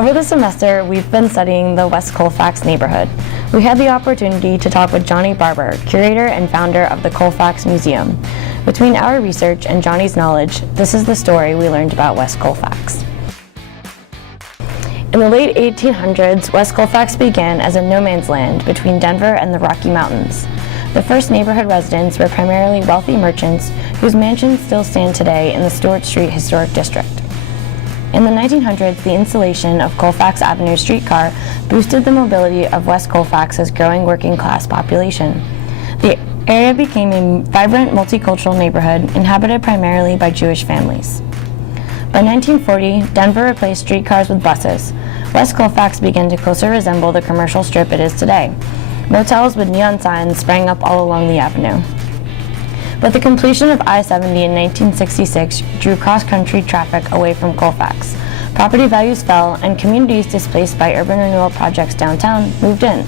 Over the semester, we've been studying the West Colfax neighborhood. We had the opportunity to talk with Johnny Barber, curator and founder of the Colfax Museum. Between our research and Johnny's knowledge, this is the story we learned about West Colfax. In the late 1800s, West Colfax began as a no-man's land between Denver and the Rocky Mountains. The first neighborhood residents were primarily wealthy merchants whose mansions still stand today in the Stewart Street Historic District. In the 1900s, the installation of Colfax Avenue streetcar boosted the mobility of West Colfax's growing working-class population. The area became a vibrant multicultural neighborhood inhabited primarily by Jewish families. By 1940, Denver replaced streetcars with buses. West Colfax began to closer resemble the commercial strip it is today. Motels with neon signs sprang up all along the avenue. But the completion of I-70 in 1966 drew cross-country traffic away from Colfax. Property values fell, and communities displaced by urban renewal projects downtown moved in.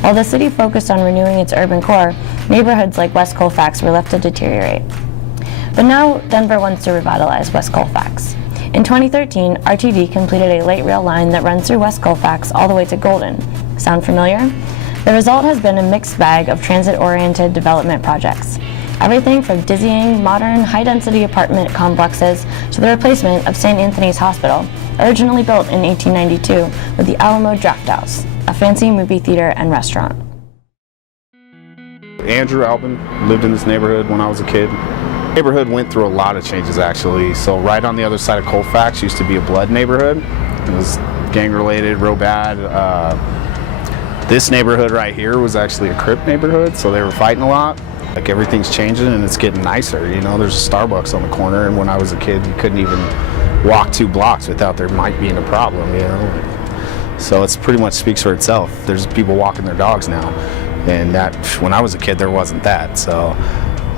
While the city focused on renewing its urban core, neighborhoods like West Colfax were left to deteriorate. But now Denver wants to revitalize West Colfax. In 2013, RTD completed a light rail line that runs through West Colfax all the way to Golden. Sound familiar? The result has been a mixed bag of transit-oriented development projects. Everything from dizzying, modern, high-density apartment complexes to the replacement of St. Anthony's Hospital, originally built in 1892 with the Alamo Drafthouse, a fancy movie theater and restaurant. Andrew Albin lived in this neighborhood when I was a kid. The neighborhood went through a lot of changes actually. So right on the other side of Colfax used to be a blood neighborhood. It was gang-related, real bad. This neighborhood right here was actually a Crip neighborhood, so they were fighting a lot. Like everything's changing and it's getting nicer, you know, there's a Starbucks on the corner, and when I was a kid you couldn't even walk 2 blocks without there might being a problem, you know. So it's pretty much speaks for itself. There's people walking their dogs now, and that when I was a kid there wasn't that. So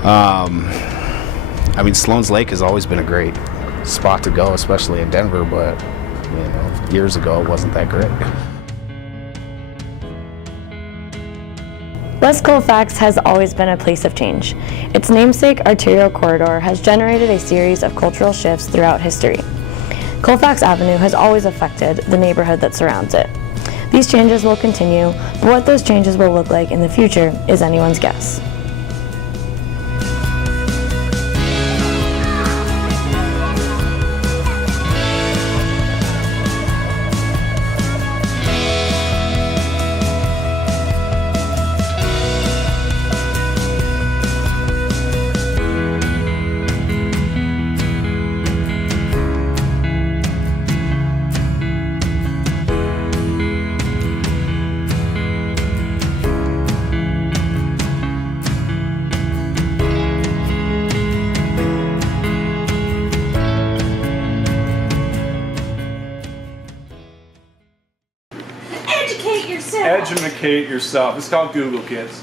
I mean, Sloan's Lake has always been a great spot to go, especially in Denver, but you know, years ago it wasn't that great. West Colfax has always been a place of change. Its namesake arterial corridor has generated a series of cultural shifts throughout history. Colfax Avenue has always affected the neighborhood that surrounds it. These changes will continue, but what those changes will look like in the future is anyone's guess. Educate yourself. It's called Google, kids.